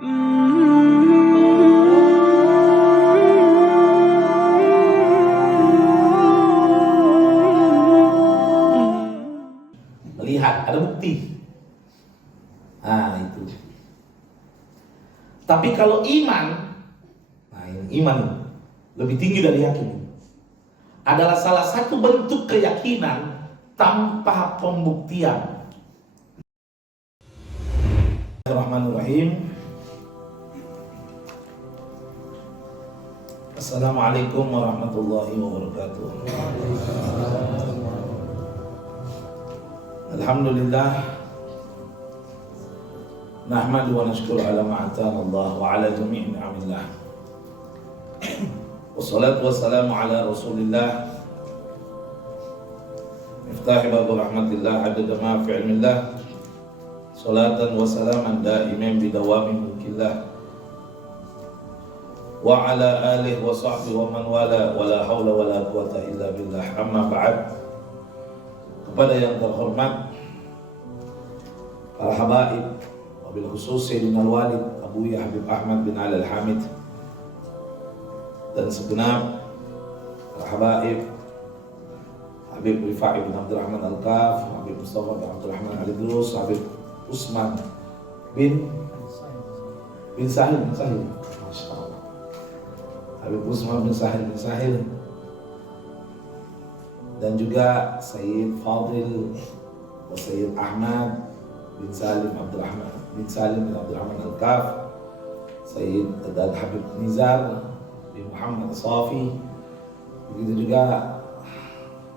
Melihat, ada bukti. Nah itu. Tapi kalau iman, nah ini iman lebih tinggi dari yakin. Adalah salah satu bentuk keyakinan tanpa pembuktian. Bismillahirrahmanirrahim. Assalamualaikum warahmatullahi wabarakatuh. Alhamdulillah, nahmadu wa nashkuru ala ma atana Allah wa ala jami'i ni'amillah. Wassalatu wassalamu ala Rasulillah miftah babu rahmatillah adada ma fi ilmillah. Salatan wa salaman daiman bidawami mulkillah wa ala alihi wa sahbihi wa man wala wa la hawla wa la quwata illa billah. Amma ba'd. Kepada yang terhormat para habaib, wabil khusus Sayyidina Al-Walid Abuya Habib Ahmad bin Ali Al-Hamid, dan segenap para habaib Habib Rifai bin Abdurrahman Al-Kaf, Habib Mustafa bin Abdurrahman Al-Idrus, Habib Usman bin Sahil, Masya Allah, Habib Usman bin Sahil, dan juga Sayyid Fadil wa Sayyid Ahmad bin Salim bin Abdurrahman Al-Kaf, Sayyid dan Habib Nizar bin Muhammad Safi, begitu juga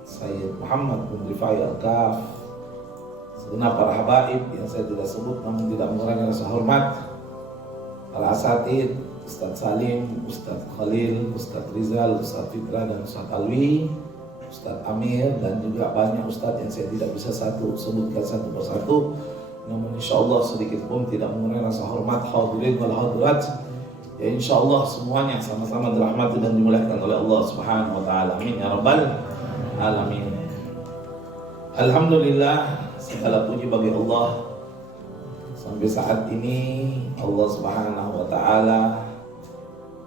Sayyid Muhammad bin Rifai Al-Kaf, segenap para habaib yang saya tidak sebut namun tidak mengurangi rasa hormat, para asatid, Ustaz Salim, Ustaz Khalil, Ustaz Rizal, Ustaz Fitra, dan Ustaz Alwi, Ustaz Amir, dan juga banyak Ustaz yang saya tidak bisa sebutkan satu persatu, namun insyaallah sedikit pun tidak mengurangi rasa hormat hadirin wal hadirat. Ya insyaallah semuanya sama-sama dirahmati dan dimuliakan oleh Allah Subhanahu wa taala. Amin ya rabbal alamin. Alhamdulillah, segala puji bagi Allah. Sampai saat ini Allah Subhanahu wa taala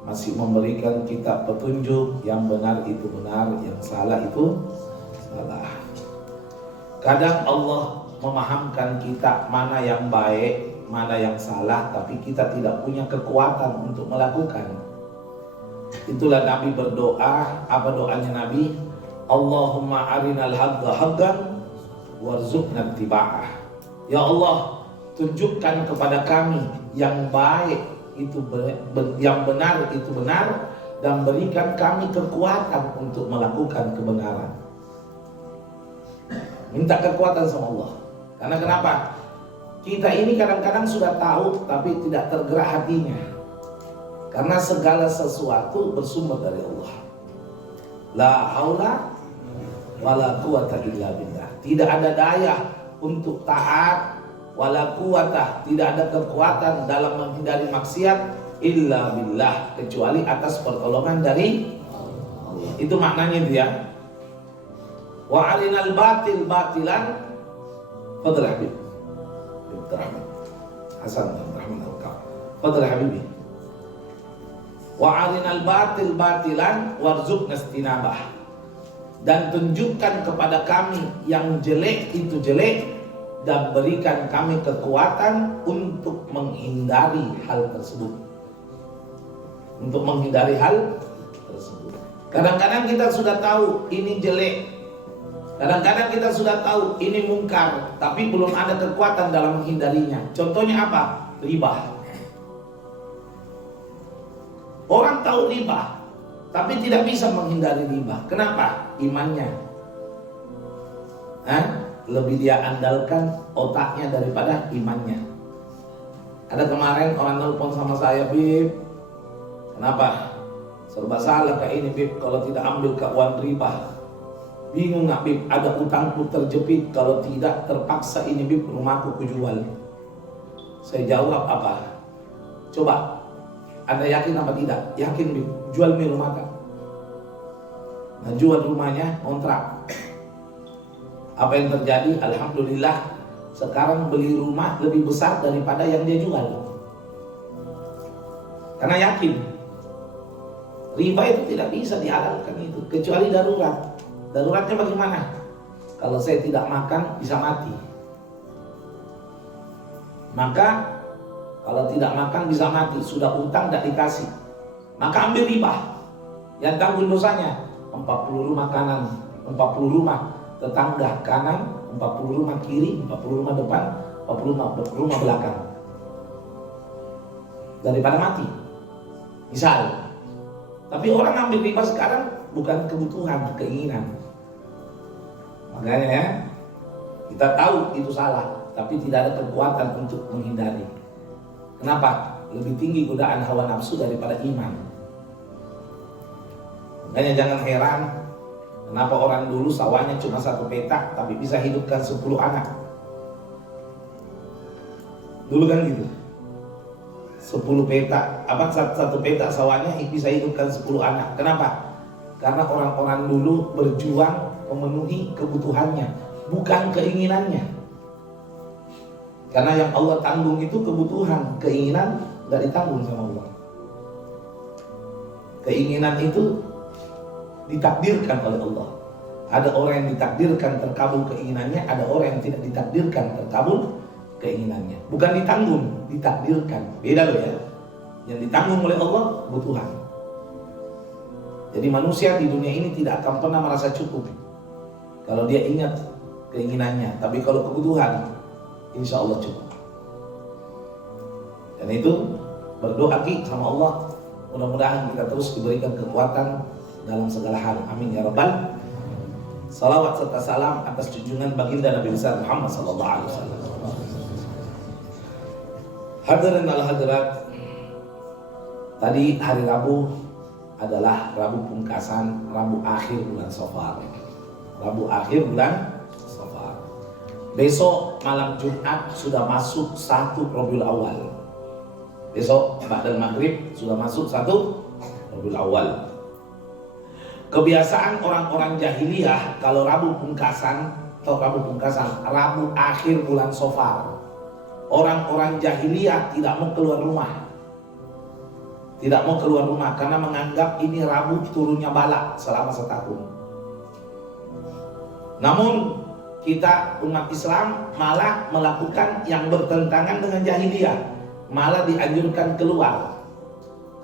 masih memberikan kita petunjuk, yang benar itu benar, yang salah itu salah. Kadang Allah memahamkan kita mana yang baik, mana yang salah, tapi kita tidak punya kekuatan untuk melakukan. Itulah Nabi berdoa. Apa doanya Nabi? Allahumma arinal haqqa haqqan warzuqna ittiba'ah. Ya Allah, tunjukkan kepada kami yang baik itu yang benar itu benar, dan berikan kami kekuatan untuk melakukan kebenaran. Minta kekuatan sama Allah. Karena kenapa? Kita ini kadang-kadang sudah tahu tapi tidak tergerak hatinya. Karena segala sesuatu bersumber dari Allah. La haula wala quwata illa billah. Tidak ada daya untuk taat, wala quwata, tidak ada kekuatan dalam menghindari maksiat illa billah, kecuali atas pertolongan dari Allah. Itu maknanya dia. Wa arinal batil batilan fadl habib Abdurrahman Hasan Abdurrahman Al-Kaf, fadl habibi. Wa arinal batil batilan warzuqna istinabah, dan tunjukkan kepada kami yang jelek itu jelek, dan berikan kami kekuatan untuk menghindari hal tersebut. Untuk menghindari hal tersebut. Kadang-kadang kita sudah tahu ini jelek, kadang-kadang kita sudah tahu ini mungkar, tapi belum ada kekuatan dalam menghindarinya. Contohnya apa? Riba. Orang tahu riba, tapi tidak bisa menghindari riba. Kenapa? Imannya lebih dia andalkan otaknya daripada imannya. Ada kemarin orang nelpon sama saya, Bib, kenapa? Serba salah kayak ini, Bib, kalau tidak ambil keuangan riba. Bingung nggak, Bib? Ada utangku terjepit, kalau tidak terpaksa ini, Bib, rumahku kujual. Saya jawab apa? Coba, Anda yakin apa tidak? Yakin, Bib, jual nih rumah kan? Nah, jual rumahnya, kontrak. Apa yang terjadi? Alhamdulillah, sekarang beli rumah lebih besar daripada yang dia jual. Karena yakin riba itu tidak bisa dihalalkan itu kecuali darurat. Daruratnya bagaimana? Kalau saya tidak makan bisa mati. Maka kalau tidak makan bisa mati, sudah utang tidak dikasih, maka ambil riba. Yang tanggung dosanya 40 rumah kanan, 40 rumah tetangga kanan, 40 rumah kiri, 40 rumah depan, 40 rumah belakang. Daripada mati. Misal. Tapi orang ambil riba sekarang bukan kebutuhan, keinginan. Makanya ya, kita tahu itu salah, tapi tidak ada kekuatan untuk menghindari. Kenapa? Lebih tinggi godaan hawa nafsu daripada iman. Makanya jangan heran kenapa orang dulu sawahnya cuma 1 petak tapi bisa hidupkan 10 anak. Dulu kan gitu. 10 petak, satu petak sawahnya bisa hidupkan 10 anak. Kenapa? Karena orang-orang dulu berjuang memenuhi kebutuhannya, bukan keinginannya. Karena yang Allah tanggung itu kebutuhan, keinginan nggak ditanggung sama Allah. Keinginan itu ditakdirkan oleh Allah. Ada orang yang ditakdirkan terkabul keinginannya, ada orang yang tidak ditakdirkan terkabul keinginannya. Bukan ditanggung, ditakdirkan. Beda loh ya. Yang ditanggung oleh Allah kebutuhan. Jadi manusia di dunia ini tidak akan pernah merasa cukup kalau dia ingat keinginannya. Tapi kalau kebutuhan, insya Allah cukup. Dan itu berdoa sama Allah, mudah-mudahan kita terus diberikan kekuatan dalam segala hal. Amin ya rabbal. Salawat serta salam atas junjungan baginda Nabi besar Muhammad sallallahu alaihi wasallam. Hadirin al hadirat, tadi hari Rabu adalah Rabu pungkasan, Rabu akhir bulan Safar. Rabu akhir bulan Safar. Besok malam Jumat sudah masuk 1 Rabiul Awal. Besok ba'dal maghrib sudah masuk 1 Rabiul Awal. Kebiasaan orang-orang jahiliyah kalau Rabu pungkasan atau Rabu akhir bulan Safar, orang-orang jahiliyah tidak mau keluar rumah. Tidak mau keluar rumah karena menganggap ini Rabu turunnya balak selama setahun. Namun kita umat Islam malah melakukan yang bertentangan dengan jahiliyah, malah dianjurkan keluar.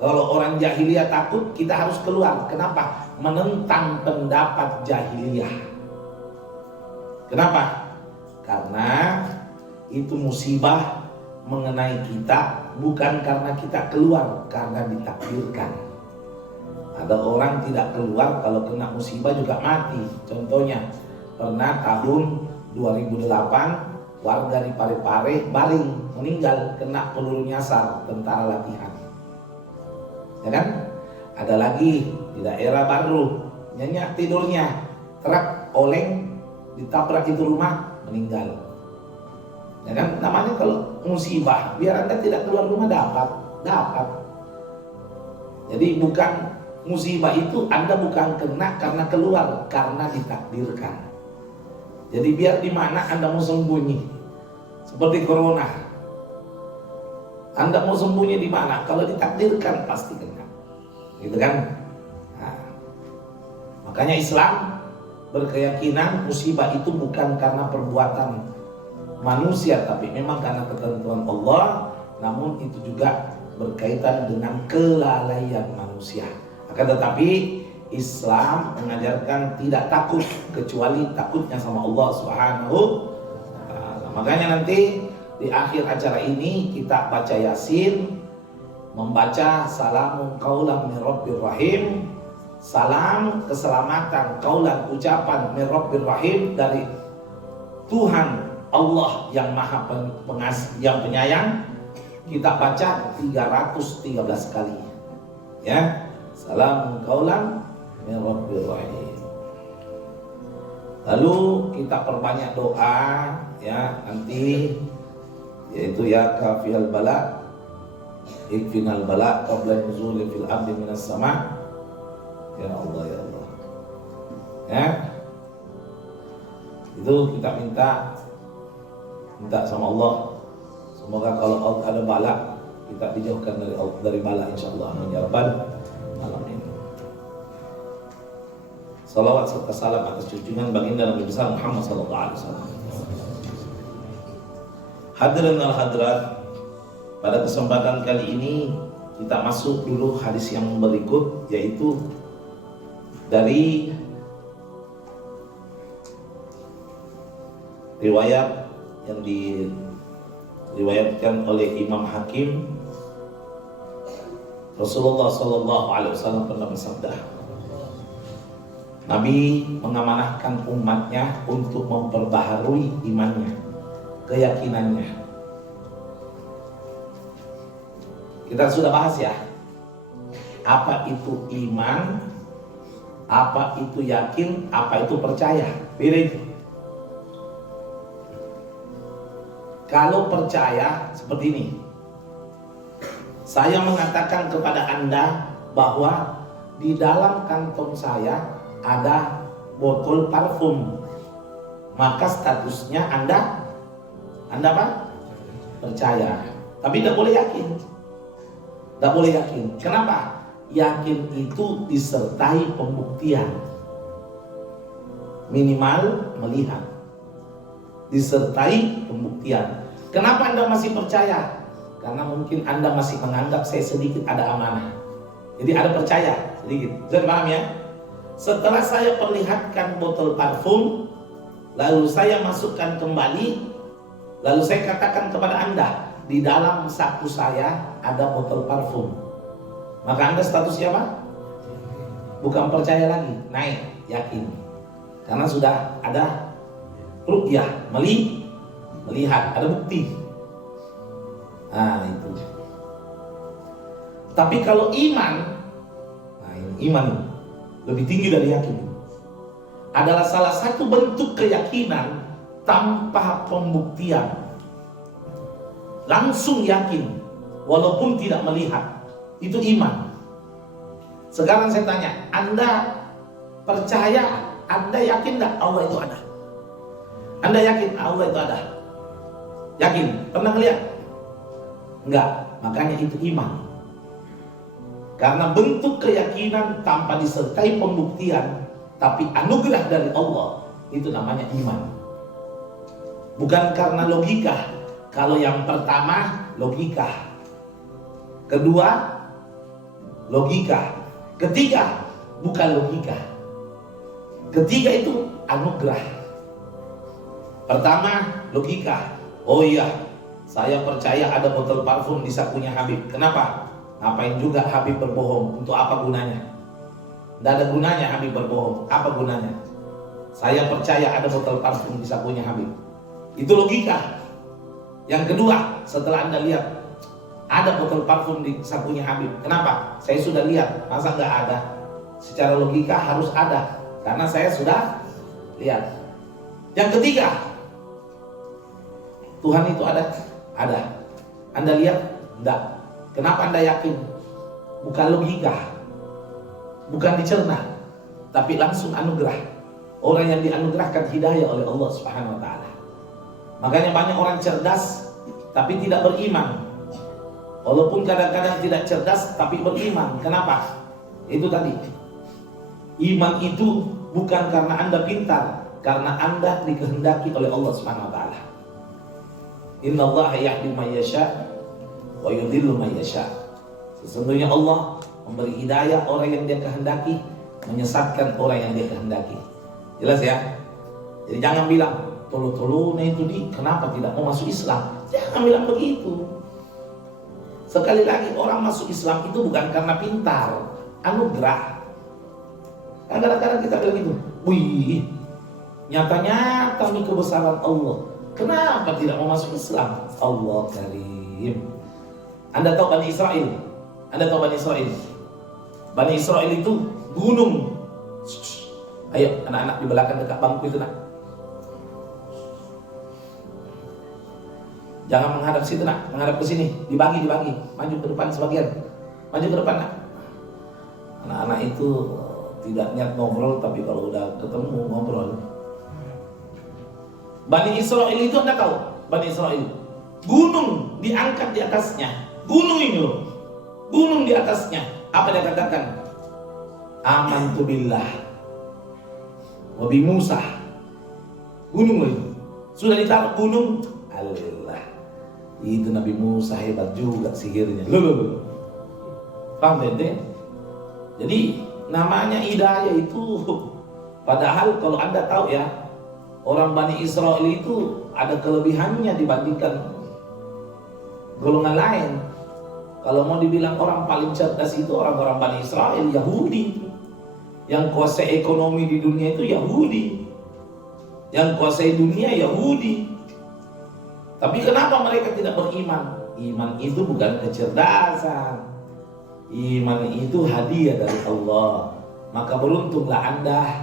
Kalau orang jahiliyah takut, kita harus keluar. Kenapa? Menentang pendapat jahiliyah. Kenapa? Karena itu musibah mengenai kita, bukan karena kita keluar, karena ditakdirkan. Ada orang tidak keluar kalau kena musibah juga mati. Contohnya, pernah tahun 2008 warga di Parepare baring meninggal kena peluru nyasar tentara latihan. Ya kan? Ada lagi di daerah baru nyenyak tidurnya, truk oleng ditabrak itu rumah, meninggal. Ya kan? Namanya kalau musibah, biar Anda tidak keluar rumah dapat. Jadi bukan musibah itu Anda bukan kena karena keluar, karena ditakdirkan. Jadi biar di mana Anda mau sembunyi, seperti corona, Anda mau sembunyi di mana? Kalau ditakdirkan pasti kena, gitu kan? Nah, makanya Islam berkeyakinan musibah itu bukan karena perbuatan manusia, tapi memang karena ketentuan Allah. Namun itu juga berkaitan dengan kelalaian manusia. Akan tetapi Islam mengajarkan tidak takut kecuali takutnya sama Allah Subhanahu wa Ta'ala. Makanya nanti di akhir acara ini kita baca Yasin, membaca salamun qaulan min rabbir rahim, salam keselamatan qaulan ucapan min rabbir rahim dari Tuhan Allah yang Maha Pengasih, yang penyayang. Kita baca 313 kali. Ya, salamun qaulan min rabbir rahim. Lalu kita perbanyak doa ya nanti, yaitu ya kafiyal bala ikfinal bala qabla nuzuli fil ardi minas sama. Ya Allah ya Allah. Ya. Itu kita minta sama Allah, semoga kalau ada bala kita dijauhkan dari bala insyaallah amin ya rabbal alamin. Salawat serta salam atas junjungan baginda Nabi besar Muhammad sallallahu alaihi wasallam. Hadirin al hadirat, pada kesempatan kali ini kita masuk dulu hadis yang berikut, yaitu dari riwayat yang diriwayatkan oleh Imam Hakim. Rasulullah sallallahu alaihi wasallam pernah bersabda, Nabi mengamanahkan umatnya untuk memperbaharui imannya, keyakinannya. Kita sudah bahas ya, apa itu iman, apa itu yakin, apa itu percaya. Beda itu. Kalau percaya seperti ini, saya mengatakan kepada Anda bahwa di dalam kantong saya ada botol parfum, maka statusnya Anda apa? Percaya. Tapi tidak boleh yakin. Tidak boleh yakin. Kenapa? Yakin itu disertai pembuktian. Minimal melihat. Disertai pembuktian. Kenapa Anda masih percaya? Karena mungkin Anda masih menganggap saya sedikit ada amanah. Jadi ada percaya sedikit. Bisa paham ya? Setelah saya perlihatkan botol parfum, lalu saya masukkan kembali, lalu saya katakan kepada Anda, di dalam saku saya ada botol parfum. Maka Anda statusnya apa? Bukan percaya lagi, naik, yakin. Karena sudah ada ru'yah, melihat, ada bukti. Nah itu. Tapi kalau iman, nah ini iman lebih tinggi dari yakin. Adalah salah satu bentuk keyakinan tanpa pembuktian. Langsung yakin, walaupun tidak melihat. Itu iman. Sekarang saya tanya, Anda percaya, Anda yakin tidak Allah itu ada? Anda yakin Allah itu ada? Yakin? Pernah melihat? Enggak, makanya itu iman. Karena bentuk keyakinan tanpa disertai pembuktian, tapi anugerah dari Allah, itu namanya iman. Bukan karena logika. Kalau yang pertama logika, kedua logika, ketiga bukan logika, ketiga itu anugerah. Pertama logika, oh iya saya percaya ada botol parfum di sakunya Habib. Kenapa? Ngapain juga Habib berbohong? Untuk apa gunanya? Tidak ada gunanya Habib berbohong. Apa gunanya? Saya percaya ada botol parfum di sakunya Habib. Itu logika. Yang kedua, setelah Anda lihat ada botol parfum di sakunya Habib. Kenapa? Saya sudah lihat. Masa nggak ada? Secara logika harus ada, karena saya sudah lihat. Yang ketiga, Tuhan itu ada. Ada. Anda lihat? Enggak. Kenapa Anda yakin? Bukan logika, bukan dicerna, tapi langsung anugerah. Orang yang dianugerahkan hidayah oleh Allah Subhanahu wa Ta'ala. Makanya banyak orang cerdas tapi tidak beriman. Walaupun kadang-kadang tidak cerdas tapi beriman. Kenapa? Itu tadi. Iman itu bukan karena Anda pintar, karena Anda dikehendaki oleh Allah Subhanahu wa Ta'ala. Innallaha yahdi man yasha wa yudhillu man yasha. Sesungguhnya Allah memberi hidayah orang yang Dia kehendaki, menyesatkan orang yang Dia kehendaki. Jelas ya? Jadi jangan bilang tolu-tolu itu kenapa tidak mau masuk Islam? Jangan bilang begitu. Sekali lagi, orang masuk Islam itu bukan karena pintar, anugerah. Kadang-kadang kita bilang gitu, wih, nyata-nyata nih kebesaran Allah. Kenapa tidak mau masuk Islam? Allah Karim. Anda tahu Bani Israel? Anda tahu Bani Israel? Bani Israel itu gunung. Ayo anak-anak di belakang dekat bangku itu nak. Jangan menghadap situ nak, menghadap ke sini. Dibagi. Maju ke depan sebagian. Maju ke depan nak. Anak-anak itu tidak niat ngobrol, tapi kalau udah ketemu ngobrol. Bani Israel itu Anda tahu? Bani Israel. Gunung diangkat di atasnya. gunung ini loh, gunung di atasnya. Apa dia katakan? Amantu billah wa bi Musa. Gunung loh itu. Sudah ditaruh gunung. Allah. Itu Nabi Musa hebat juga sihirnya. Loh. Paham ente? Jadi namanya hidayah itu, padahal kalau Anda tahu ya, orang Bani Israel itu ada kelebihannya dibandingkan golongan lain. Kalau mau dibilang orang paling cerdas itu orang-orang Bani Israel, Yahudi. Yang kuasai ekonomi di dunia itu Yahudi. Yang kuasai dunia Yahudi. Tapi kenapa mereka tidak beriman? Iman itu bukan kecerdasan. Iman itu hadiah dari Allah. Maka beruntunglah Anda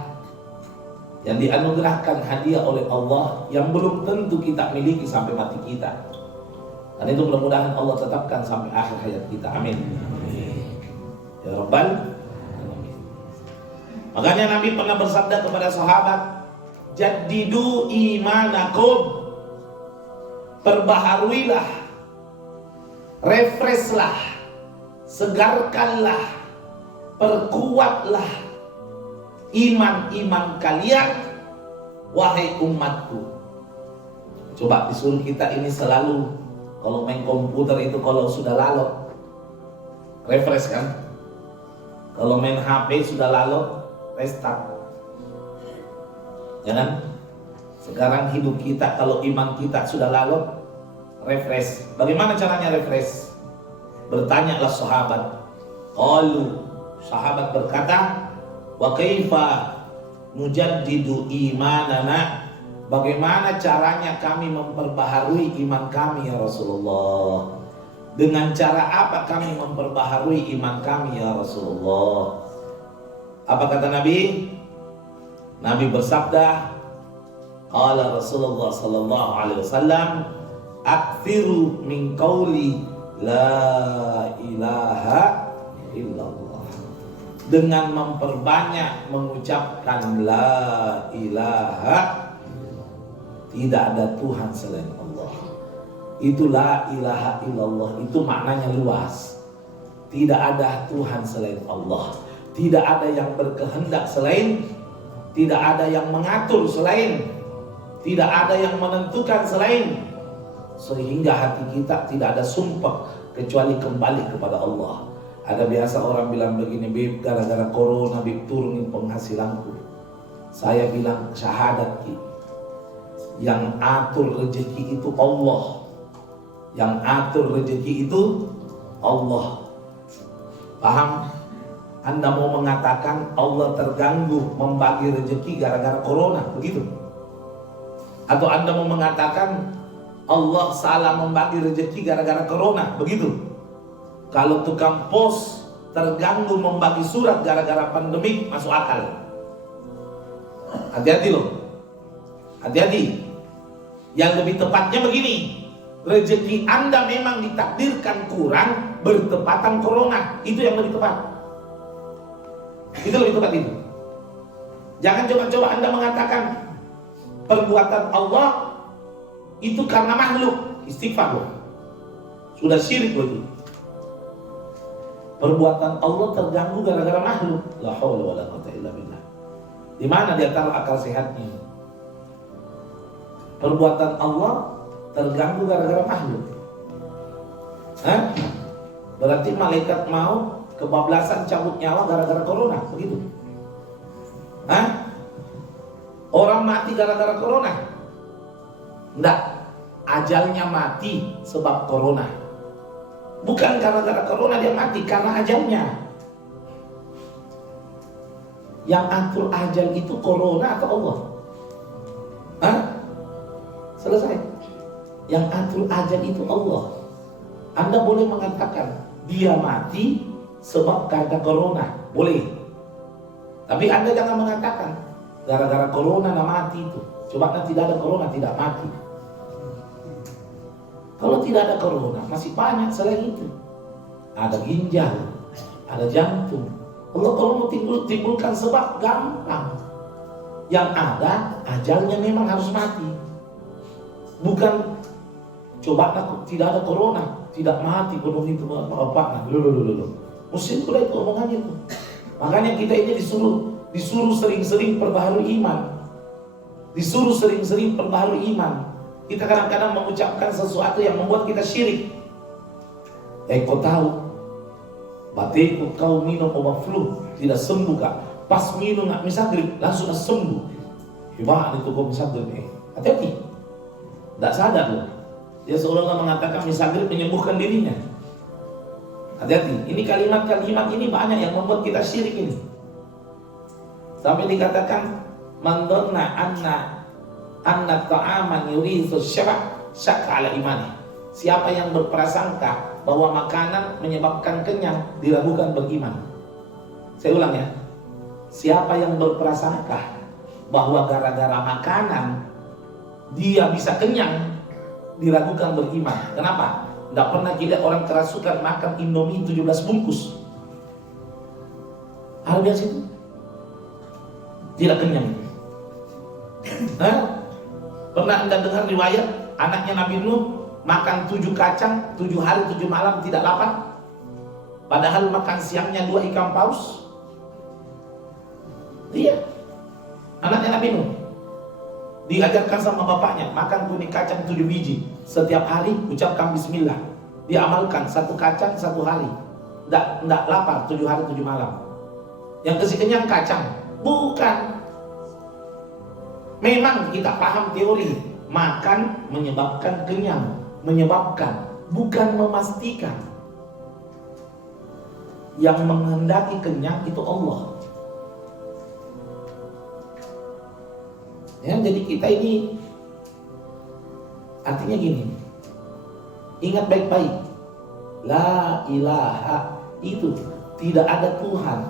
yang dianugerahkan hadiah oleh Allah yang belum tentu kita miliki sampai mati kita. Dan itu mudah-mudahan Allah tetapkan sampai akhir hayat kita. Amin. Ya Rabbal Alamin. Makanya Nabi pernah bersabda kepada sahabat, jaddidu imanakum, perbaharuilah, refreshlah, segarkanlah, perkuatlah iman-iman kalian, wahai umatku. Coba disuruh kita ini selalu, kalau main komputer itu kalau sudah lalot, refresh kan? Kalau main HP sudah lalot, restart. Ya kan? Sekarang hidup kita kalau iman kita sudah lalot, refresh. Bagaimana caranya refresh? Bertanyalah sahabat. Qalu, sahabat berkata, wa kaifa nujaddidu imanana? Bagaimana caranya kami memperbaharui iman kami ya Rasulullah? Dengan cara apa kami memperbaharui iman kami ya Rasulullah? Apa kata Nabi? Nabi bersabda, qala Rasulullah sallallahu alaihi wasallam, aktsiru min qauli la ilaha illallah. Dengan memperbanyak mengucapkan la ilaha, tidak ada Tuhan selain Allah. Itu la ilaha illallah, itu maknanya luas. Tidak ada Tuhan selain Allah. Tidak ada yang berkehendak selain, tidak ada yang mengatur selain, tidak ada yang menentukan selain. Sehingga hati kita tidak ada sumpah kecuali kembali kepada Allah. Ada biasa orang bilang begini, Bib, gara-gara corona Bib turunin penghasilanku. Saya bilang syahadat Ki, yang atur rezeki itu Allah. Yang atur rezeki itu Allah. Paham? Anda mau mengatakan Allah terganggu membagi rezeki gara-gara corona, begitu? Atau Anda mau mengatakan Allah salah membagi rezeki gara-gara corona, begitu? Kalau tukang pos terganggu membagi surat gara-gara pandemik, masuk akal. Hati-hati loh. Hati-hati. Yang lebih tepatnya begini, rezeki Anda memang ditakdirkan kurang bertepatan corona. Itu yang lebih tepat. Itu lebih tepat itu. Jangan coba-coba Anda mengatakan perbuatan Allah itu karena makhluk. Istighfar loh. Sudah syirik loh itu. Perbuatan Allah terganggu gara-gara makhluk. La haula wala quwwata illa billah. Di mana dia taruh akal sehatnya? Perbuatan Allah terganggu gara-gara makhluk. Hah? Berarti malaikat maut kebablasan cabut nyawa gara-gara corona, begitu? Hah? Orang mati gara-gara corona? Enggak, ajalnya mati sebab corona. Bukan gara-gara corona dia mati, karena ajalnya. Yang atur ajal itu corona atau Allah? Hah? Selesai. Yang atur ajal itu Allah. Anda boleh mengatakan dia mati sebab karena corona, boleh. Tapi Anda jangan mengatakan gara-gara corona nak mati itu. Coba kan tidak ada corona tidak mati. Kalau tidak ada corona masih banyak selain itu. Ada ginjal, ada jantung. Allah kalau mau timbulkan sebab gampang. Yang ada ajalnya memang harus mati. Bukan coba tidak ada corona, tidak mati gunung itu bapaknya. Loh. Muslim pula itu omongannya itu. Makanya kita ini disuruh sering-sering perbaharui iman. Disuruh sering-sering perbaharui iman. Kita kadang-kadang mengucapkan sesuatu yang membuat kita syirik. Kau tahu, bateku kau minum obat flu tidak sembuh kak. Pas minum nggak misagrib langsung sembuh. Hebat itu kau misagrib. Hati-hati, tidak sadar loh. Dia seolah-olah mengatakan misagrib menyembuhkan dirinya. Hati-hati, ini kalimat-kalimat ini banyak yang membuat kita syirik ini. Sampai dikatakan mandonna anna ta'aman yurithu syakka ala imani. Siapa yang berprasangka bahwa makanan menyebabkan kenyang, diragukan beriman. Saya ulang ya. Siapa yang berprasangka bahwa gara-gara makanan dia bisa kenyang, diragukan beriman. Kenapa? Tidak pernah kita orang kerasukan makan Indomie 17 bungkus. Hal biasa itu tidak kenyang. Pernah Anda dengar riwayat anaknya Nabi Nuh makan 7 kacang 7 hari 7 malam tidak lapar, padahal makan siangnya 2 ikan paus? Iya, anaknya Nabi Nuh diajarkan sama bapaknya makan kuning kacang 7 biji setiap hari, ucapkan bismillah. Dia amalkan 1 kacang 1 hari, tidak lapar 7 hari 7 malam. Yang kasih kenyang kacang? Bukan. Memang kita paham teori makan menyebabkan kenyang, menyebabkan, bukan memastikan. Yang menghendaki kenyang itu Allah. Ya, jadi kita ini artinya gini. Ingat baik-baik. La ilaha itu tidak ada Tuhan.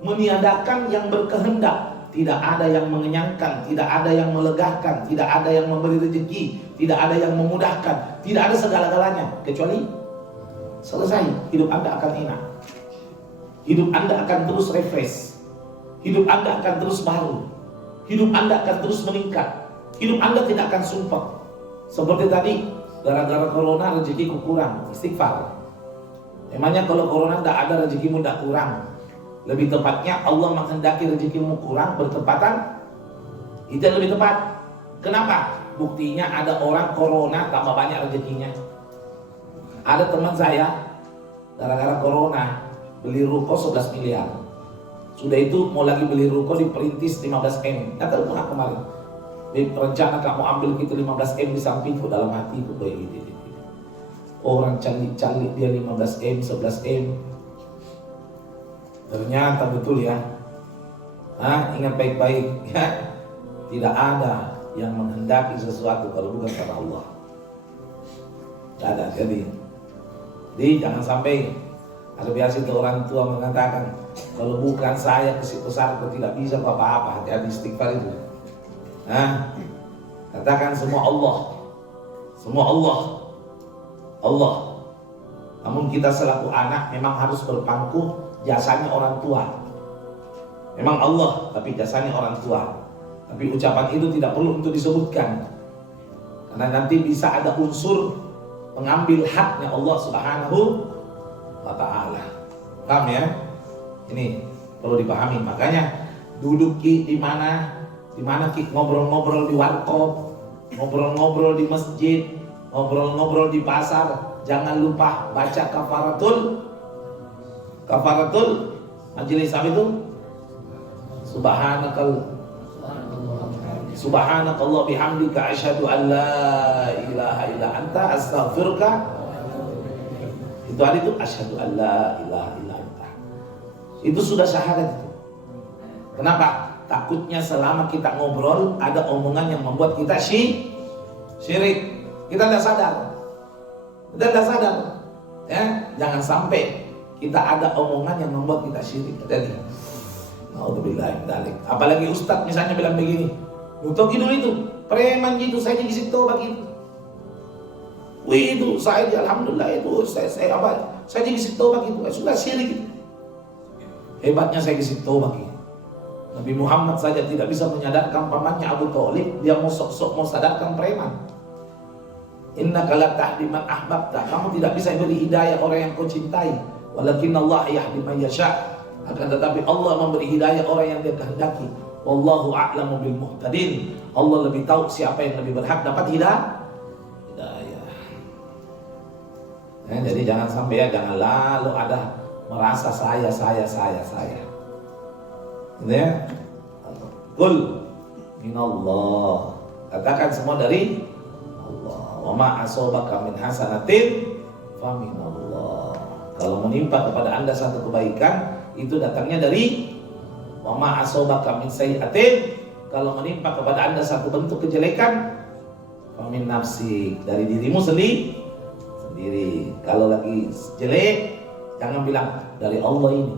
Meniadakan yang berkehendak. Tidak ada yang mengenyangkan, tidak ada yang melegakan, tidak ada yang memberi rezeki, tidak ada yang memudahkan, tidak ada segala-galanya kecuali selesai. Hidup Anda akan enak. Hidup Anda akan terus refresh. Hidup Anda akan terus baru. Hidup Anda akan terus meningkat. Hidup Anda tidak akan sumpah. Seperti tadi, gara-gara corona rezekiku kurang, istighfar. Emangnya kalau corona tidak ada rezekimu tidak kurang? Lebih tepatnya Allah menghendaki rezekimu kurang bertepatan, itu yang lebih tepat. Kenapa? Buktinya ada orang corona tambah banyak rezekinya. Ada teman saya gara-gara corona beli ruko 11 miliar. Sudah itu mau lagi beli ruko diperintis 15 M. Kata pernah kemarin, rencana kamu ambil gitu 15 M di sampingku, dalam hatiku begitu. Orang calik-calik dia 15 M, 11 M. Ternyata betul ya. Ingat baik-baik ya. Tidak ada yang menghendaki sesuatu kalau bukan karena Allah. Tidak ada. Jadi jangan sampai ada biasa itu orang tua mengatakan, kalau bukan saya kasih besar aku tidak bisa apa-apa. Hati-hati istighfar itu. Katakan semua Allah. Semua Allah. Namun kita selaku anak memang harus berpangku jasanya orang tua. Memang Allah, tapi jasanya orang tua. Tapi ucapan itu tidak perlu untuk disebutkan, karena nanti bisa ada unsur pengambil haknya Allah Subhanahu wa ta'ala. Paham ya? Ini perlu dipahami. Makanya duduk di mana ngobrol-ngobrol di warkop, ngobrol-ngobrol di masjid, ngobrol-ngobrol di pasar, jangan lupa baca kafaratul majelis apa itu? Subhanakallah bihamdika asyhadu an la ilaha illa anta astaghfiruka. Itu ada itu asyhadu an la ilaha illa anta. Itu sudah syahadat itu. Kenapa? Takutnya selama kita ngobrol ada omongan yang membuat kita syirik. Kita tidak sadar. Ya, jangan sampai kita ada omongan yang membuat kita syirik. Jadi, naudzubillah min dzalik. Apalagi ustaz misalnya bilang begini, "Untuk idul itu, preman gitu, saya jadi tobat gitu." Wih itu, saya alhamdulillah itu, saya jadi tobat gitu. Sudah syirik gitu. Hebatnya saya jadi tobat gitu. Nabi Muhammad saja tidak bisa menyadarkan pamannya Abu Thalib, dia mau sok-sok mau sadarkan preman. Innaka la tahdi man ahbabta. Kamu tidak bisa beri hidayah orang yang kau cintai. Walakin Allah yahdi man yasha. Akan tetapi Allah memberi hidayah orang yang Dia kehendaki. Wallahu a'lamu bil muhtadin. Allah lebih tahu siapa yang lebih berhak dapat hidayah. Jadi jangan sampai jangan lalu ada merasa saya. Ini ya. Qul minallah. Katakan semua dari Allah. Wa ma asabaka min hasanatin fa minallah. Kalau menimpa kepada Anda satu kebaikan, itu datangnya dari wa ma asabaka min sayyi'atin. Kalau menimpa kepada Anda satu bentuk kejelekan, fa min nafsik, dari dirimu sendiri. Kalau lagi jelek, jangan bilang dari Allah ini.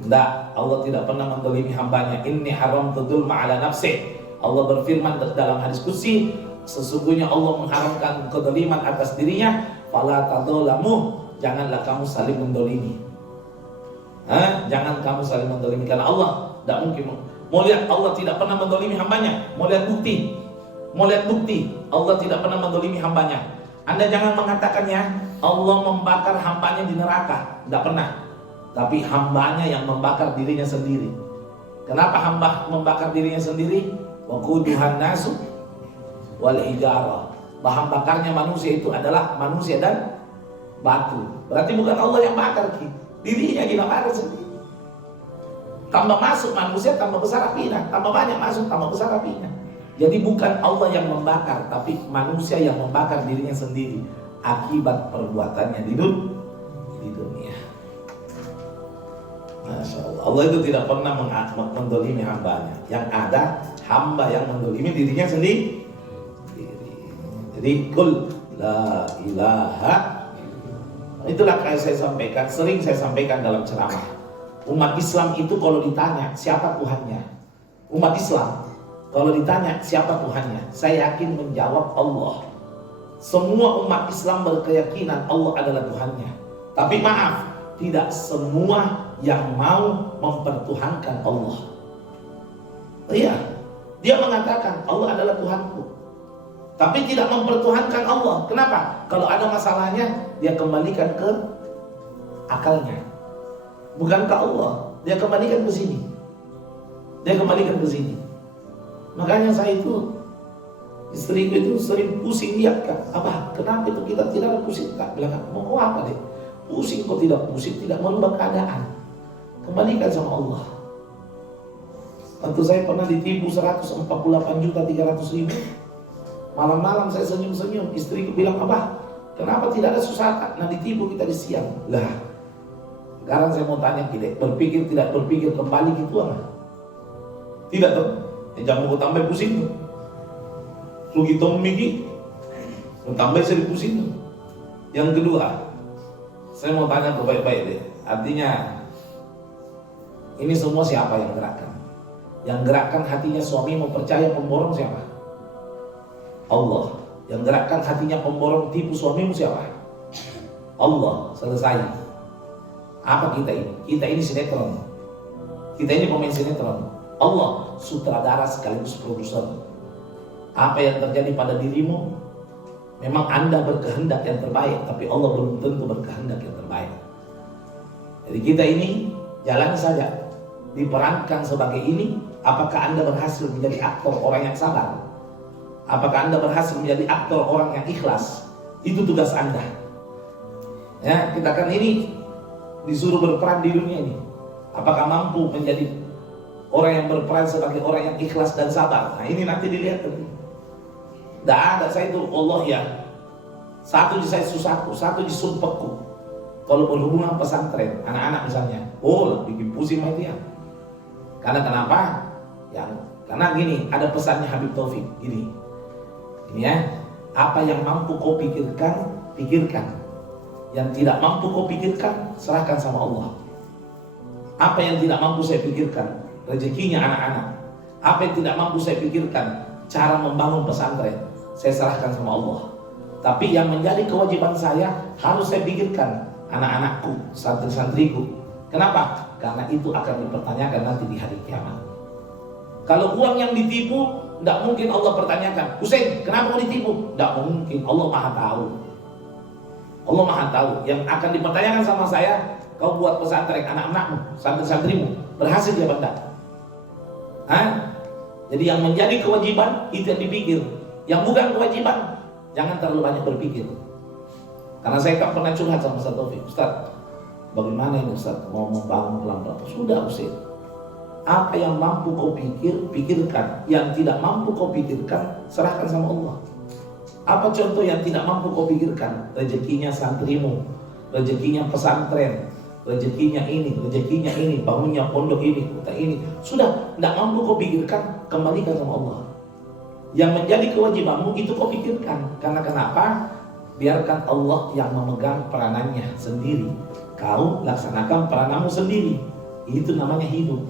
Tidak, Allah tidak pernah mendolimi hambanya. Inni haramtu dzulma ala nafsi. Allah berfirman dalam hadis qudsi, sesungguhnya Allah mengharamkan kedoliman atas dirinya. Fala tadzalamu, janganlah kamu saling mendolimi. Jangan kamu saling mendolimi, karena Allah tidak mungkin. Mau lihat Allah tidak pernah mendolimi hambanya? Mau lihat bukti? Allah tidak pernah mendolimi hambanya. Anda jangan mengatakannya Allah membakar hambanya di neraka. Tidak pernah. Tapi hambanya yang membakar dirinya sendiri. Kenapa hamba membakar dirinya sendiri? Waquduhan nasu wal hijarah. Bahan bakarnya manusia itu adalah manusia dan batu. Berarti bukan Allah yang bakar, dirinya kita bakar sendiri. Tambah masuk manusia, tambah besar apinya. Tambah banyak masuk, tambah besar apinya. Jadi bukan Allah yang membakar, tapi manusia yang membakar dirinya sendiri akibat perbuatannya di dunia. Masya Allah. Allah itu tidak pernah mendolimi hambanya. Yang ada hamba yang mendolimi dirinya sendiri. Jadi kul la ilaha. Itulah kayak saya sampaikan, sering saya sampaikan dalam ceramah. Umat Islam itu kalau ditanya siapa Tuhannya, umat Islam kalau ditanya siapa Tuhannya, saya yakin menjawab Allah. Semua umat Islam berkeyakinan Allah adalah Tuhannya. Tapi maaf, tidak semua yang mau mempertuhankan Allah. Iya, dia mengatakan Allah adalah Tuhanku, tapi tidak mempertuhankan Allah. Kenapa? Kalau ada masalahnya, dia kembalikan ke akalnya, bukan ke Allah. Dia kembalikan ke sini. Makanya saya itu, istriku itu sering pusing lihat, Kak. Abah, kenapa itu kita tidak ada pusing, Kak? Bilang, mau apa deh? Pusing kok tidak pusing, tidak merubah keadaan. Kembalikan sama Allah. Waktu saya pernah ditipu 148.300.000. Malam-malam saya senyum-senyum. Istriku bilang, Abah, kenapa tidak ada susah? Nah ditipu kita di siang. Lah, sekarang saya mau tanya, tidak berpikir kembali gitu apa? Tidak tuh. Jangan mau tambah pusing. Lu gitu migi, tambah seri pusing. Yang kedua, saya mau tanya baik-baik deh. Artinya, ini semua siapa yang gerakkan? Yang gerakkan hatinya suami mau percaya pemborong siapa? Allah. Yang gerakkan hatinya pemborong tipu suamimu siapa? Allah. Selesai. Apa kita ini? Kita ini sinetron. Kita ini pemain sinetron. Allah sutradara sekaligus produser. Apa yang terjadi pada dirimu, memang Anda berkehendak yang terbaik, tapi Allah belum tentu berkehendak yang terbaik. Jadi kita ini jalani saja, diperankan sebagai ini. Apakah Anda berhasil menjadi aktor orang yang sabar? Apakah Anda berhasil menjadi aktor orang yang ikhlas? Itu tugas Anda. Ya, kita kan ini disuruh berperan di dunia ini. Apakah mampu menjadi orang yang berperan sebagai orang yang ikhlas dan sabar? Nah ini nanti dilihat nanti. Tidak ada saya itu Allah ya. Satu di saya susahku, satu di sumpahku. Kalau berhubungan pesantren, anak-anak misalnya, bikin pusing sama dia. Karena kenapa? Karena gini, ada pesannya Habib Taufik. Ini ya, apa yang mampu kau pikirkan, pikirkan. Yang tidak mampu kau pikirkan, serahkan sama Allah. Apa yang tidak mampu saya pikirkan, rezekinya anak-anak. Apa yang tidak mampu saya pikirkan, cara membangun pesantren, saya serahkan sama Allah. Tapi yang menjadi kewajiban saya, harus saya pikirkan anak-anakku, santri-santriku. Kenapa? Karena itu akan dipertanyakan nanti di hari kiamat. Kalau uang yang ditipu, Tidak mungkin Allah pertanyakan, Husain, kenapa kau ditipu? Tidak mungkin, Allah Maha tahu. Allah Maha tahu. Yang akan dipertanyakan sama saya, kau buat pesantren anak-anakmu, santri-santrimu, berhasil dia benda. Jadi yang menjadi kewajiban itu yang dipikir. Yang bukan kewajiban, jangan terlalu banyak berpikir. Karena saya kan pernah curhat sama Ustaz Taufik, Ustaz, bagaimana ini Ustaz, mau membangun pelan-pelan? Sudah Ustaz, apa yang mampu kau pikirkan. Yang tidak mampu kau pikirkan, serahkan sama Allah. Apa contoh yang tidak mampu kau pikirkan? Rezekinya santrimu, rezekinya pesantren, rezekinya ini, bangunnya pondok ini, kota ini. Sudah, tidak mampu kau pikirkan, kembalikan sama Allah. Yang menjadi kewajibanmu itu kau pikirkan. Karena kenapa? Biarkan Allah yang memegang peranannya sendiri. Kau laksanakan perananmu sendiri. Itu namanya hidup.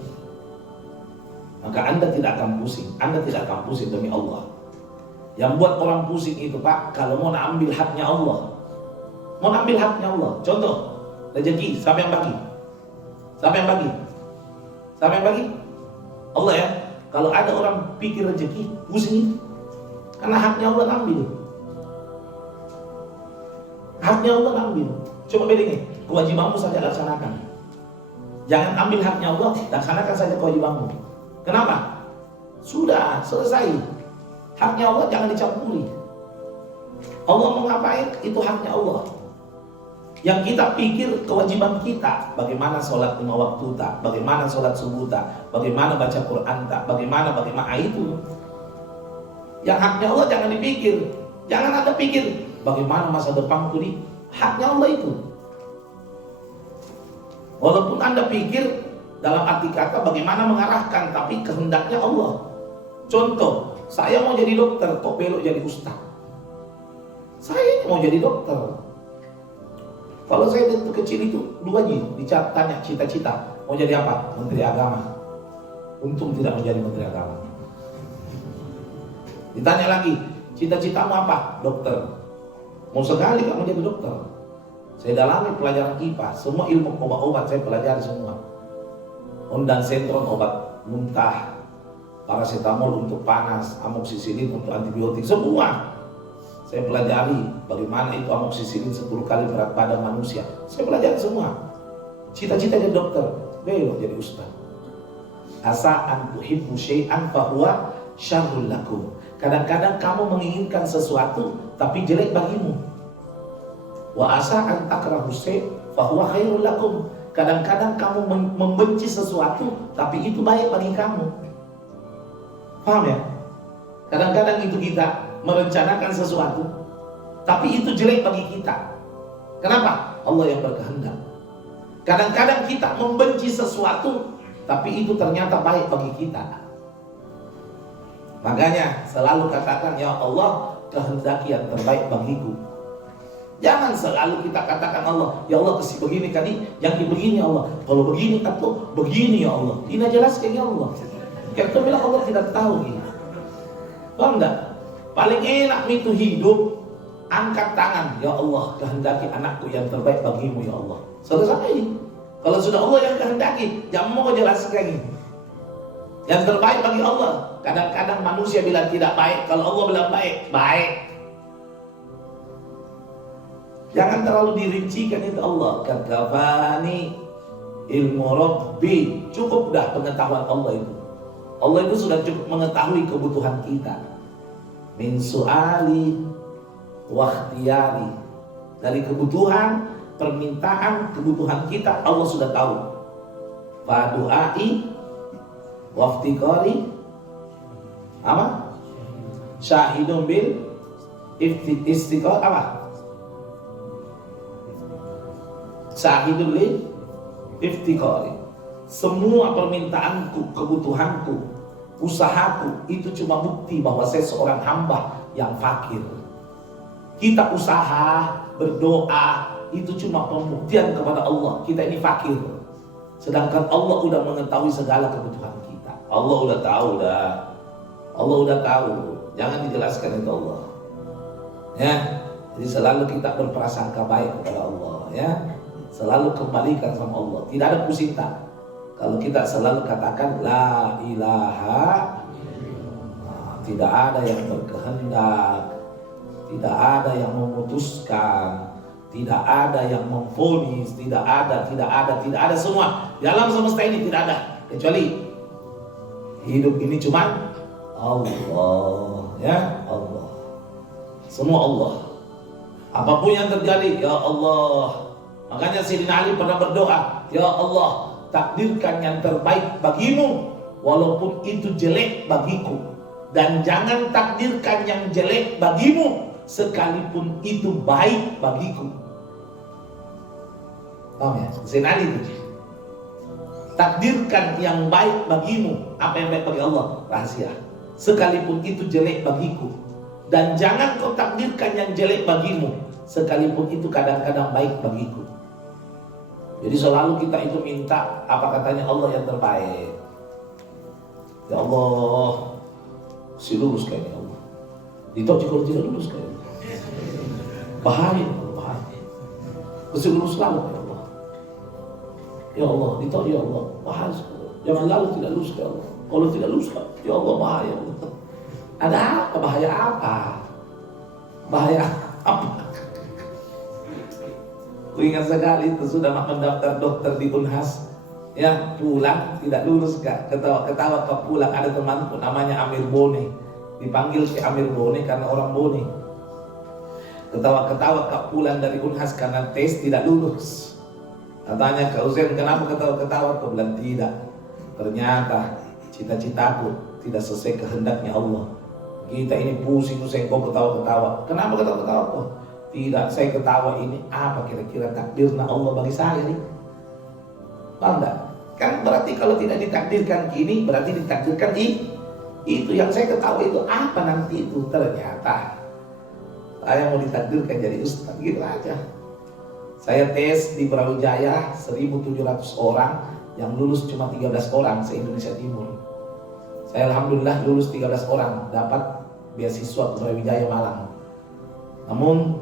Maka Anda tidak akan pusing. Anda tidak akan pusing demi Allah. Yang buat orang pusing itu, Pak, kalau mau ambil haknya Allah. Mau ambil haknya Allah. Contoh, rezeki, siapa yang bagi? Siapa yang bagi? Siapa yang bagi? Allah ya. Kalau ada orang pikir rezeki, pusing itu. Karena haknya Allah ambil. Haknya Allah ambil. Coba bedanya, kewajibanmu saja laksanakan. Jangan ambil haknya Allah, laksanakan saja kewajibanmu. Kenapa? Sudah selesai. Haknya Allah jangan dicampuri. Allah mau ngapain? Itu haknya Allah. Yang kita pikir kewajiban kita, bagaimana sholat 5 waktu tak, bagaimana sholat subuh tak, bagaimana baca Quran tak, bagaimana itu. Yang haknya Allah jangan dipikir. Jangan Anda pikir bagaimana masa depanku di haknya Allah itu. Walaupun Anda pikir dalam arti kata bagaimana mengarahkan, tapi kehendaknya Allah. Contoh, saya mau jadi dokter, kok belok jadi ustaz? Saya mau jadi dokter. Kalau saya dari kecil itu dua aja ditanya cita-cita, mau jadi apa? Menteri Agama. Untung tidak menjadi Menteri Agama. Ditanya lagi, cita-citamu apa? Dokter. Mau sekali kamu jadi dokter. Saya dalami pelajaran IPA, semua ilmu obat-obat saya pelajari semua. Ondan sentron obat muntah, paracetamol untuk panas, amoxicillin untuk antibiotik, semua saya pelajari. Bagaimana itu amoxicillin 10 kali berat badan manusia, saya pelajari semua. Cita-cita jadi dokter, belok jadi ustaz. Asa an tuhibbu syai'an fahuwa syarrul lakum. Kadang-kadang kamu menginginkan sesuatu tapi jelek bagimu. Wa asa an takrahu syai' fahuwa khairul lakum. Kadang-kadang kamu membenci sesuatu tapi itu baik bagi kamu. Paham ya? Kadang-kadang itu kita merencanakan sesuatu tapi itu jelek bagi kita. Kenapa? Allah yang berkehendak. Kadang-kadang kita membenci sesuatu tapi itu ternyata baik bagi kita. Makanya selalu katakan, ya Allah, kehendaki yang terbaik bagiku. Jangan selalu kita katakan Allah, ya Allah kasih begini tadi, yang begini ya Allah. Kalau begini atau begini ya Allah. Tidak jelas kayak ya Allah. Kita bilang Allah tidak tahu ini. Paham enggak? Paling enak itu hidup, angkat tangan, ya Allah, kehendaki anakku yang terbaik bagimu ya Allah. Selesai ini. Kalau sudah Allah yang kehendaki, jangan mau jelaskan ini. Yang terbaik bagi Allah. Kadang-kadang manusia bilang tidak baik, kalau Allah bilang baik, baik. Jangan terlalu dirincikan itu Allah. Kafani ilmu Rabbi. Cukup dah pengetahuan Allah itu. Allah itu sudah cukup mengetahui kebutuhan kita. Min su'ali wa ikhtiyari. Dari kebutuhan, permintaan, kebutuhan kita Allah sudah tahu. Fa du'ai wa iftiqari apa? Syahidun bil istiqar apa? Syahidun lil iftiqari. Semua permintaanku, kebutuhanku, usahaku itu cuma bukti bahwa saya seorang hamba yang fakir. Kita usaha, berdoa itu cuma pembuktian kepada Allah kita ini fakir. Sedangkan Allah udah mengetahui segala kebutuhan kita. Allah udah tahu dah. Allah udah tahu. Jangan dijelaskan itu Allah. Ya. Jadi selalu kita berprasangka baik kepada Allah, ya. Selalu kembalikan sama Allah. Tidak ada pusing tak. Kalau kita selalu katakan la ilaha, tidak ada yang berkehendak, tidak ada yang memutuskan, tidak ada yang memvonis, tidak ada semua. Di alam semesta ini tidak ada kecuali hidup ini cuma Allah, ya Allah. Semua Allah. Apapun yang terjadi, ya Allah. Makanya Sayyidina Ali pernah berdoa, ya Allah, takdirkan yang terbaik bagimu walaupun itu jelek bagiku, dan jangan takdirkan yang jelek bagimu sekalipun itu baik bagiku. Paham ya? Sayyidina Ali itu. Takdirkan yang baik bagimu, apa yang baik bagi Allah, rahasia. Sekalipun itu jelek bagiku, dan jangan kau takdirkan yang jelek bagimu, sekalipun itu kadang-kadang baik bagiku. Jadi selalu kita itu minta apa katanya Allah yang terbaik. Ya Allah, si lulus kayaknya Allah. Dito kalau tidak lulus kayaknya bahaya, bahaya. Mesti lulus selalu ya Allah. Ya Allah, dito ya Allah, bahaya. Jangan lalu tidak lulus ya Allah. Kalau tidak lulus ya Allah bahaya. Ada apa? Bahaya apa? Bahaya apa? Aku ingat sekali itu sudah mendaftar dokter di Unhas, ya pulang tidak lulus kak, ketawa-ketawa ke pulang. Ada temanku namanya Amir Bone, dipanggil si Amir Bone karena orang Bone. Ketawa-ketawa ke pulang dari Unhas karena tes tidak lulus. Katanya Kak Uzain, kenapa ketawa-ketawa? Aku bilang tidak, ternyata cita-citaku tidak sesuai kehendaknya Allah. Kita ini pusing kok ketawa-ketawa. Kenapa ketawa-ketawa kok? Tidak, saya ketawa ini apa kira-kira takdirnya Allah bagi saya nih? Paham enggak? Kan berarti kalau tidak ditakdirkan gini, berarti ditakdirkan itu. Yang saya ketawa itu apa nanti itu? Ternyata saya mau ditakdirkan jadi ustaz, gitu aja. Saya tes di Brawijaya 1.700 orang, yang lulus cuma 13 orang se-Indonesia Timur. Saya alhamdulillah lulus 13 orang, dapat beasiswa ke Brawijaya Malang. Namun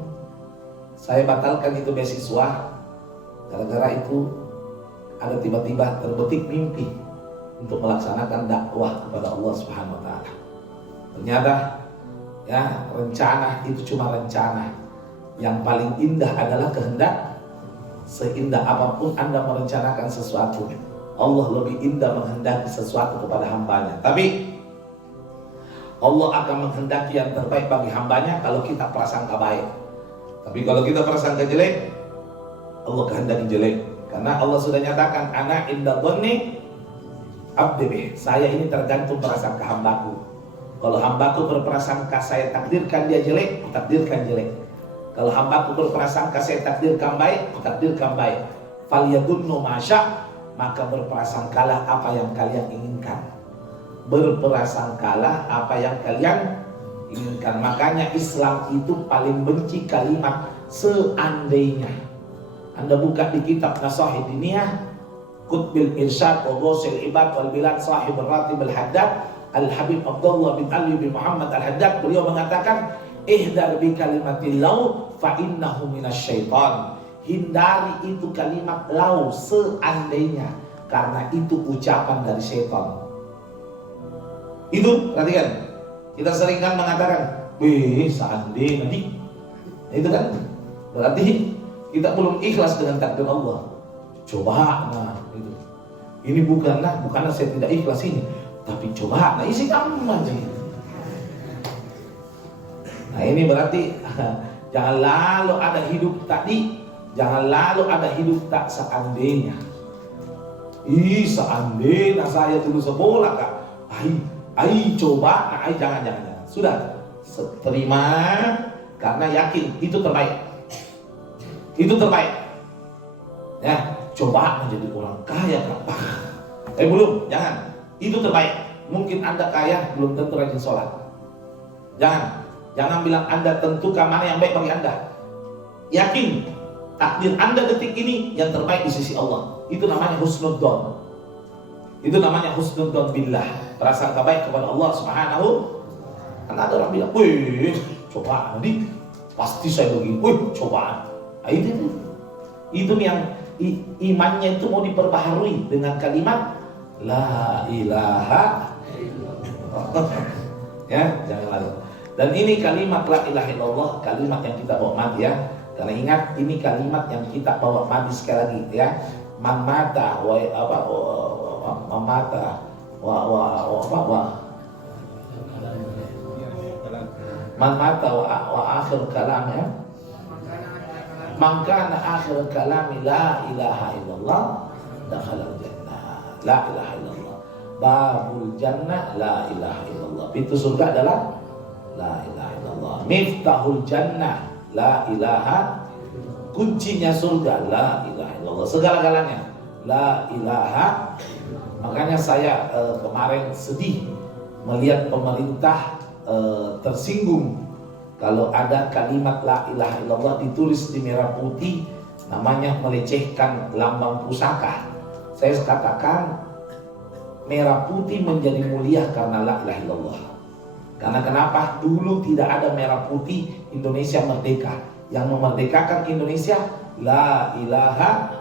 saya batalkan itu beasiswa gara-gara itu ada tiba-tiba terbetik mimpi untuk melaksanakan dakwah kepada Allah Subhanahu wa taala. Ternyata ya, rencana itu cuma rencana. Yang paling indah adalah kehendak. Seindah apapun Anda merencanakan sesuatu, Allah lebih indah menghendaki sesuatu kepada hambanya. Tapi Allah akan menghendaki yang terbaik bagi hambanya kalau kita prasangka baik. Tapi kalau kita prasangka jelek, Allah kehendaki jelek. Karena Allah sudah nyatakan, ana inda dhanni abdi bih. Saya ini tergantung prasangka hambaku. Kalau hambaku berprasangka saya takdirkan dia jelek, takdirkan jelek. Kalau hambaku berprasangka saya takdirkan baik, takdirkan baik. Falyadunnu masya, maka berprasangkalah apa yang kalian inginkan. Berprasangkalah apa yang kalian inginkan. Makanya Islam itu paling benci kalimat seandainya. Anda buka di kitab Nasahid Diniyah, Qutbil Irsyad wa Ghusil Ibad wal Bilad Sahib Ratib Al-Haddad, Al-Habib Abdullah bin Ali bin Muhammad Al-Haddad, beliau mengatakan, ihdar bi kalimatil law fa innahu minasyaitan. Hindari itu kalimat law, seandainya, karena itu ucapan dari syaitan. Itu perhatikan, kita sering kan mengatakan seandainya nanti, itu kan berarti kita belum ikhlas dengan takdir Allah. Coba, nah itu. Ini bukanlah saya tidak ikhlas ini, tapi coba, nah isi kamu aja. Nah ini berarti jangan lalu ada hidup tadi, jangan lalu ada hidup tak seandainya. Seandainya saya dulu sekolah kak, coba, nah jangan. Sudah, terima karena yakin itu terbaik. Itu terbaik. Ya, coba menjadi orang kaya kak. Belum, jangan. Itu terbaik. Mungkin Anda kaya, belum tentu rajin sholat. Jangan bilang Anda tentukan mana yang baik bagi Anda. Yakin takdir Anda detik ini yang terbaik di sisi Allah. Itu namanya husnudzon. Itu namanya husnudzon billah, prasangka baik kepada Allah Subhanahu. Karena ada orang bilang, coba nanti pasti saya begini. Coba. Nah, itu yang imannya itu mau diperbaharui dengan kalimat la ilaha illallah. Ya, jangan lalu. Dan ini kalimat la ilaha illallah, kalimat yang kita bawa mati ya. Karena ingat ini kalimat yang kita bawa mati sekali lagi ya. Man mata wa apa mamata wa man mata wa akhir kalam ya. Man kana akhir kalami la ilaha illallah dakhala jannah. La ilaha illallah. Babul jannah la ilaha illallah. Pintu surga adalah la ilaha illallah. Miftahul jannah la ilaha. Kuncinya surga la ilaha illallah. Segala-galanya la ilaha. Makanya saya kemarin sedih melihat pemerintah tersinggung kalau ada kalimat la ilaha illallah ditulis di merah putih, namanya melecehkan lambang pusaka. Saya katakan merah putih menjadi mulia karena la ilaha illallah. Karena kenapa? Dulu tidak ada merah putih, Indonesia merdeka. Yang memerdekakan Indonesia la ilaha.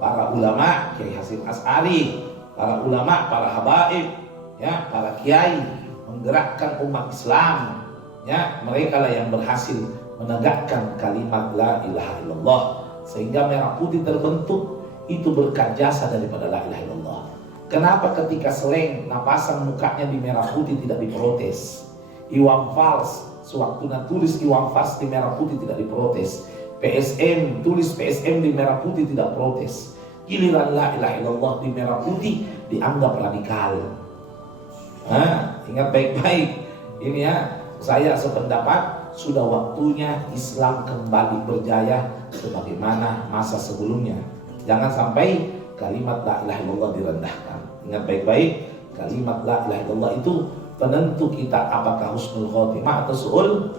Para ulama, Kiai Hasyim Asy'ari, para ulama, para habaib, ya, para kiai menggerakkan umat Islam. Ya, mereka lah yang berhasil menegakkan kalimat la ilaha illallah sehingga merah putih terbentuk. Itu berkat jasa daripada la ilaha illallah. Kenapa ketika Sleng napasan mukanya di merah putih tidak diprotes? Iwan Fals sewaktu tulis Iwan Fals di merah putih tidak diprotes. PSM tulis PSM di merah putih tidak protes. Giliran la ilaha illallah di merah putih dianggap radikal. Ingat baik-baik ini ya. Saya sependapat sudah waktunya Islam kembali berjaya sebagaimana masa sebelumnya. Jangan sampai kalimat la ilaha illallah direndahkan. Ingat baik-baik, kalimat la ilaha illallah itu penentu kita apakah husnul khotimah atau su'ul.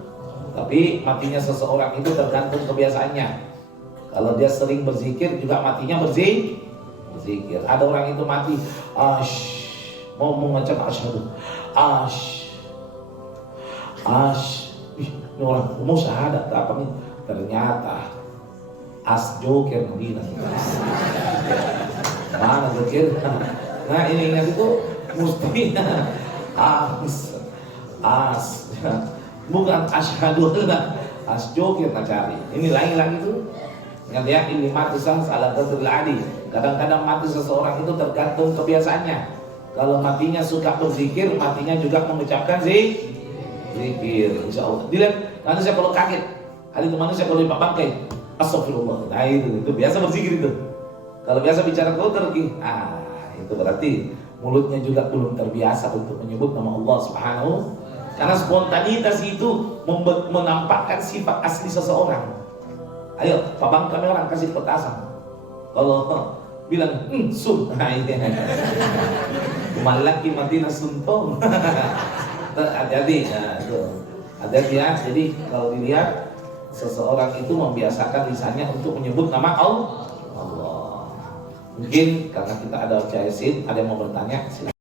Tapi matinya seseorang itu tergantung kebiasaannya. Kalau dia sering berzikir juga matinya berzikir. Ada orang itu mati mau mengucap asyhadu ini orang mau syahadat apa nih? Ternyata joker bilang mana joker? Nah ini ingat itu mesti bukan asyhadu joker cari. Ini lagi tuh. Ingat ya, ini mati salah terjadi. Kadang-kadang mati seseorang itu tergantung kebiasaannya. Kalau matinya suka berzikir, matinya juga mengucapkan zikir. Insya Allah. Dilihat manusia kalau kaget, hari itu manusia kalau dipak bangkai, astagfirullah. Nah itu biasa berzikir itu. Kalau biasa bicara kotor, itu berarti mulutnya juga belum terbiasa untuk menyebut nama Allah Subhanahu. Karena spontanitas itu menampakkan sifat asli seseorang. Ayo, Pak Bang kami orang kasih petasan. Kalau bilang sun, malaki madinah suntong. Hati-hati, hati-hati ya. Jadi kalau dilihat seseorang itu membiasakan lisannya untuk menyebut nama Allah. Mungkin karena kita ada Yasin, ada yang mau bertanya. Silakan.